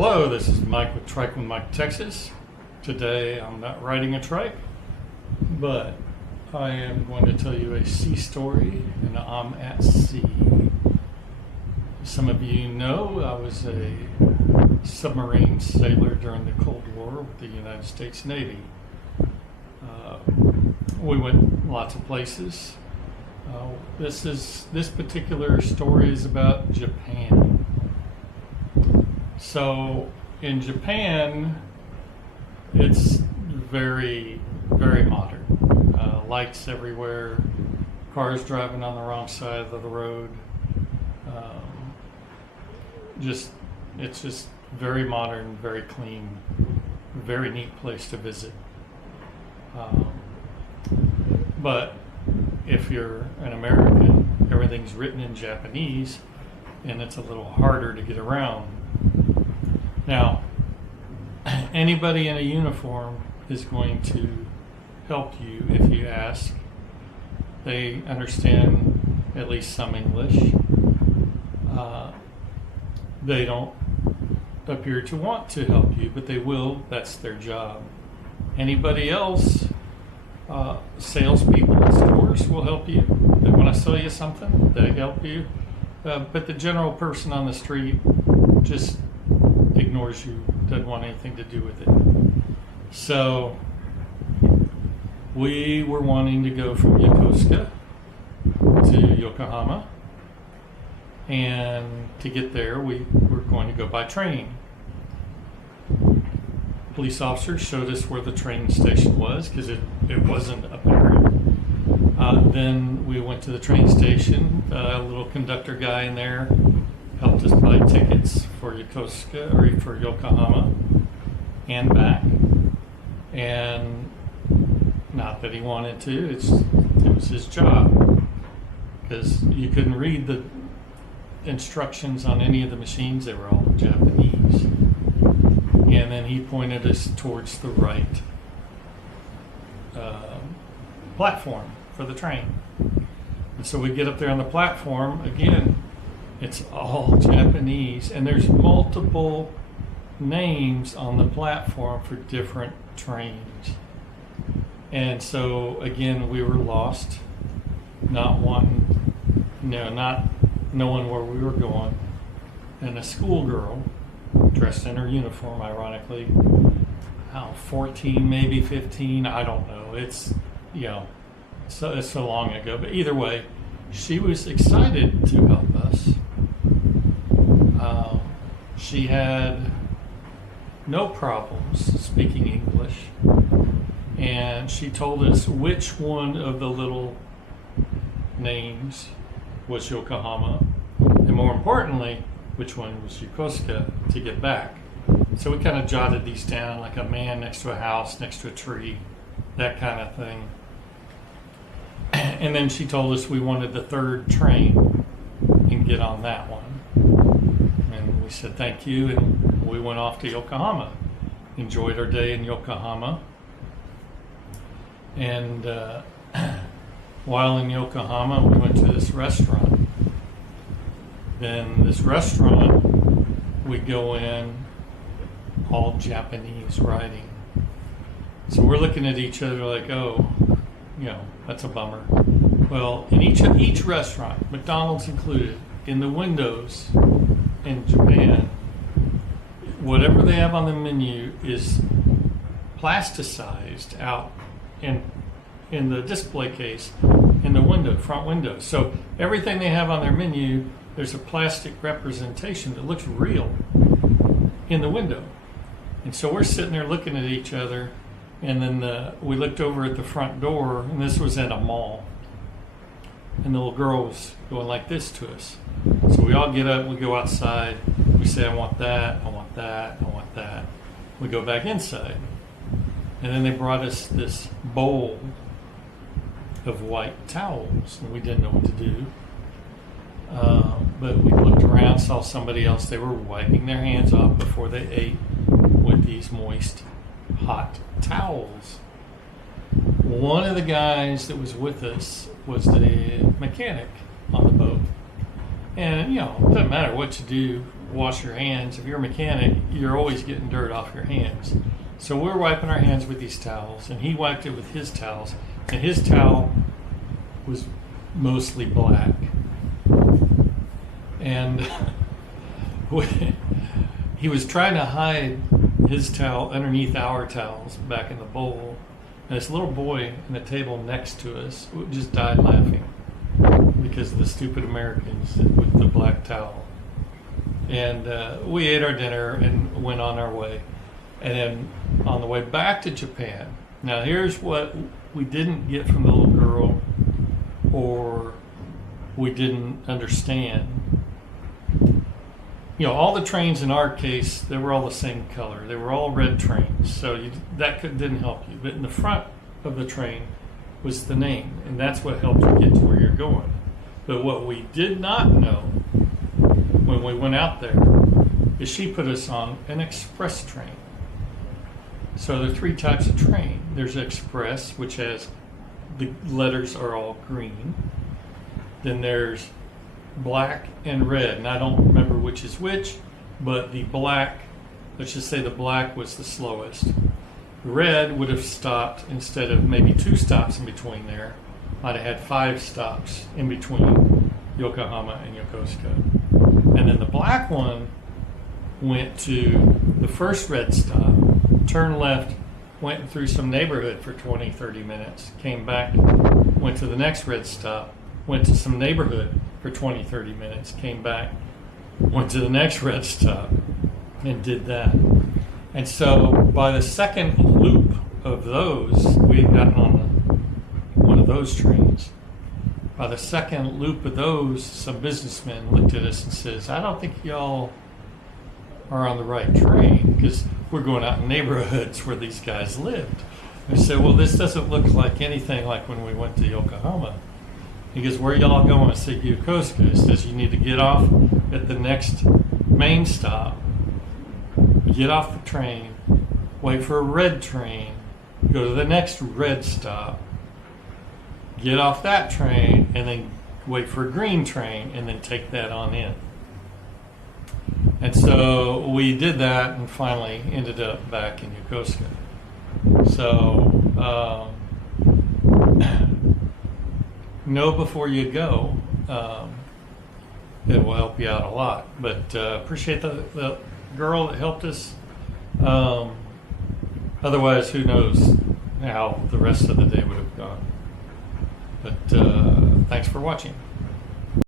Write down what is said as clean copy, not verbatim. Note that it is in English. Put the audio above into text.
Hello, this is Mike with Trike with Mike, Texas. Today I'm not riding a trike, but I am going to tell you a sea story, and I'm at sea. Some of you know I was a submarine sailor during the Cold War with the United States Navy. We went lots of places. This particular story is about Japan. So in Japan, it's very, very modern. Lights everywhere, cars driving on the wrong side of the road. It's just very modern, very clean, very neat place to visit. But if you're an American, everything's written in Japanese, and it's a little harder to get around. Now, anybody in a uniform is going to help you if you ask. They understand at least some English. They don't appear to want to help you, but they will. That's their job. Anybody else, salespeople in stores will help you. They want to sell you something, they help you. But the general person on the street just ignores you, doesn't want anything to do with it. So we were wanting to go from Yokosuka to Yokohama, and to get there we were going to go by train. Police officers showed us where the train station was because it wasn't apparent. Then we went to the train station. A little conductor guy in there helped us buy tickets for Yokosuka or for Yokohama and back. And not that he wanted to, it was his job, because you couldn't read the instructions on any of the machines. They were all Japanese. And then he pointed us towards the right platform for the train. And so we get up there on the platform. Again, it's all Japanese, and there's multiple names on the platform for different trains. And so again, we were lost, not knowing where we were going. And a schoolgirl, dressed in her uniform, ironically, 14, maybe 15, I don't know. It's so long ago. But either way, she was excited to help us. She had no problems speaking English, and she told us which one of the little names was Yokohama, and more importantly, which one was Yokosuka to get back. So we kind of jotted these down like a man next to a house, next to a tree, that kind of thing. And then she told us we wanted the third train and get on that one. And we said thank you, and we went off to Yokohama. Enjoyed our day in Yokohama. And while in Yokohama, we went to this restaurant. Then this restaurant, we go in, all Japanese writing. So we're looking at each other like, oh, that's a bummer. Well, in each restaurant, McDonald's included, in the windows in Japan, whatever they have on the menu is plasticized out in the display case in the front window. So everything they have on their menu, there's a plastic representation that looks real in the window. And so we're sitting there looking at each other, and then we looked over at the front door, and this was at a mall. And the little girl was going like this to us. So we all get up, we go outside, we say, I want that, I want that, I want that. We go back inside. And then they brought us this bowl of white towels, and we didn't know what to do. But we looked around, saw somebody else. They were wiping their hands off before they ate with these moist, hot towels. One of the guys that was with us was the mechanic on the boat. And, you know, it doesn't matter what you do, wash your hands. If you're a mechanic, you're always getting dirt off your hands. So we're wiping our hands with these towels, and he wiped it with his towels. And his towel was mostly black. And he was trying to hide his towel underneath our towels back in the bowl. And this little boy in the table next to us just died laughing because of the stupid Americans with the black towel. And we ate our dinner and went on our way. And then on the way back to Japan, now here's what we didn't get from the little girl or we didn't understand. You know, all the trains in our case, they were all the same color. They were all red trains, so didn't help you. But in the front of the train was the name, and that's what helped you get to where you're going. But what we did not know when we went out there is she put us on an express train. So there are three types of train. There's express, which has the letters are all green. Then there's black and red, and I don't remember which is which, but the black, let's just say the black was the slowest. The red would have stopped instead of maybe 2 stops in between there. Might have had 5 stops in between Yokohama and Yokosuka. And then the black one went to the first red stop, turned left, went through some neighborhood for 20, 30 minutes, came back, went to the next red stop, went to some neighborhood for 20, 30 minutes, came back, went to the next red stop, and did that. And so by the second loop of those, we had gotten on one of those trains. By the second loop of those, some businessmen looked at us and says, I don't think y'all are on the right train because we're going out in neighborhoods where these guys lived. And I said, well, this doesn't look like anything like when we went to Yokohama. He goes, where y'all going? I said, Yokosuka. He says, you need to get off at the next main stop, get off the train, wait for a red train, go to the next red stop, get off that train, and then wait for a green train, and then take that on in. And so we did that and finally ended up back in Yokosuka. So, know before you go. It will help you out a lot. But appreciate the girl that helped us. Otherwise, who knows how the rest of the day would have gone. But thanks for watching.